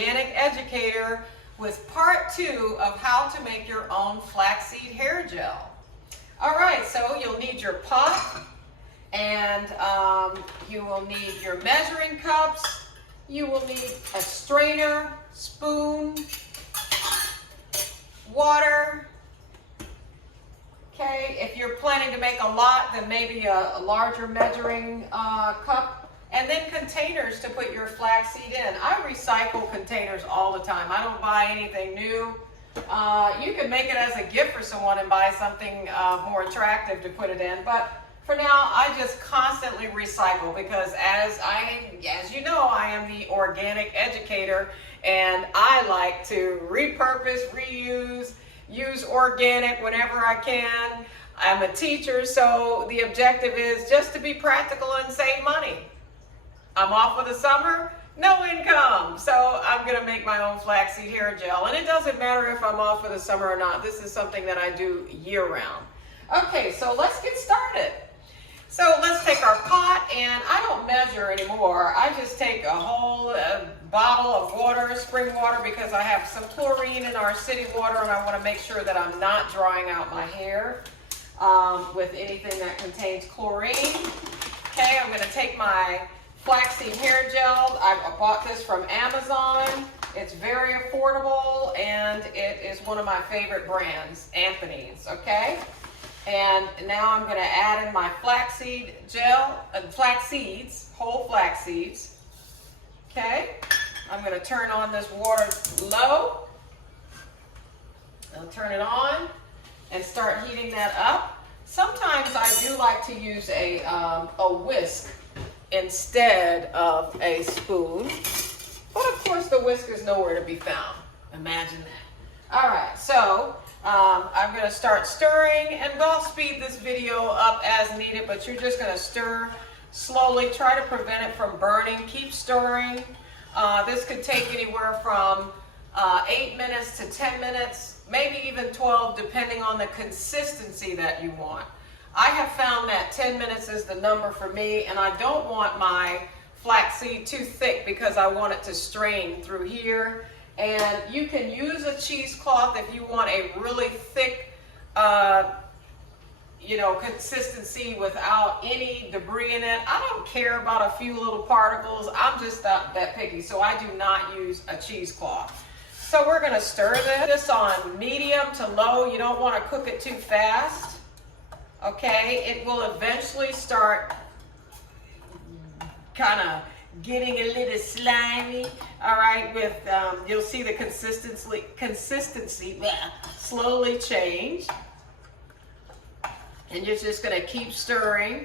Organic Educator with part 2 of how to make your own flaxseed hair gel. All right, so you'll need your pot, and you will need your measuring cups. You will need a strainer, spoon, water. Okay, if you're planning to make a lot, then maybe a larger measuring cup, and then containers to put your flaxseed in. I recycle containers all the time. I don't buy anything new. You can make it as a gift for someone and buy something more attractive to put it in, but for now, I just constantly recycle because as you know, I am the organic educator, and I like to repurpose, reuse, use organic whenever I can. I'm a teacher, so the objective is just to be practical and save money. I'm off for the summer, no income, so I'm gonna make my own flaxseed hair gel, and it doesn't matter if I'm off for the summer or not. This is something that I do year-round. Okay, so let's get started. So let's take our pot, and I don't measure anymore. I just take a whole bottle of water, spring water, because I have some chlorine in our city water, and I want to make sure that I'm not drying out my hair with anything that contains chlorine. Okay, I'm going to take my flaxseed hair gel. I bought this from Amazon. It's very affordable, and it is one of my favorite brands, Anthony's, okay? And now I'm going to add in my flaxseed gel, flax seeds, whole flax seeds. Okay, I'm going to turn on this water low. I'll turn it on and start heating that up. Sometimes I do like to use a whisk instead of a spoon, but of course the whisk is nowhere to be found. Imagine that. All right, so I'm going to start stirring, and I'll speed this video up as needed, but you're just going to stir slowly. Try to prevent it from burning. Keep stirring. This could take anywhere from 8 minutes to 10 minutes, maybe even 12, depending on the consistency that you want. I have found that 10 minutes is the number for me, and I don't want my flaxseed too thick because I want it to strain through here. And you can use a cheesecloth if you want a really thick, consistency without any debris in it. I don't care about a few little particles. I'm just not that picky, so I do not use a cheesecloth. So we're going to stir this on medium to low. You don't want to cook it too fast. Okay, it will eventually start kind of getting a little slimy, all right, with, you'll see the consistency slowly change. And you're just gonna keep stirring.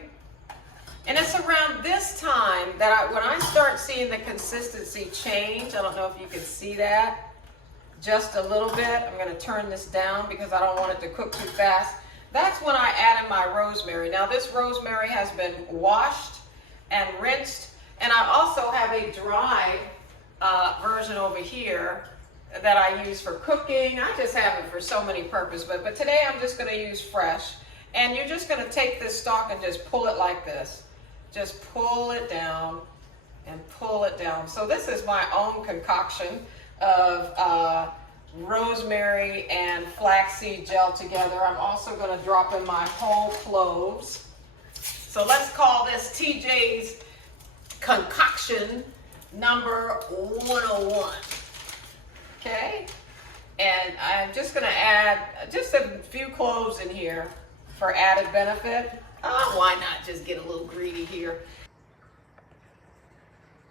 And it's around this time that when I start seeing the consistency change, I don't know if you can see that, just a little bit. I'm gonna turn this down because I don't want it to cook too fast. That's when I add in my rosemary. Now this rosemary has been washed and rinsed. And I also have a dried version over here that I use for cooking. I just have it for so many purposes, but today I'm just going to use fresh. And you're just going to take this stalk and just pull it like this. Just pull it down and pull it down. So this is my own concoction of rosemary and flaxseed gel together. I'm also going to drop in my whole cloves. So let's call this TJ's concoction number 101. Okay, and I'm just going to add just a few cloves in here for added benefit. Why not just get a little greedy here?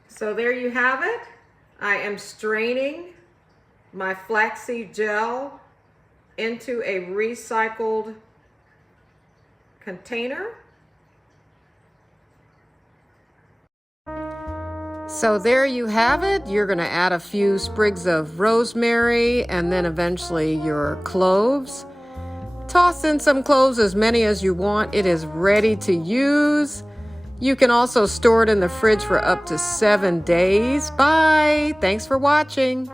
So there you have it. I am straining my flaxseed gel into a recycled container. So there you have it. You're going to add a few sprigs of rosemary and then eventually your cloves. Toss in some cloves, as many as you want. It is ready to use. You can also store it in the fridge for up to 7 days. Bye. Thanks for watching.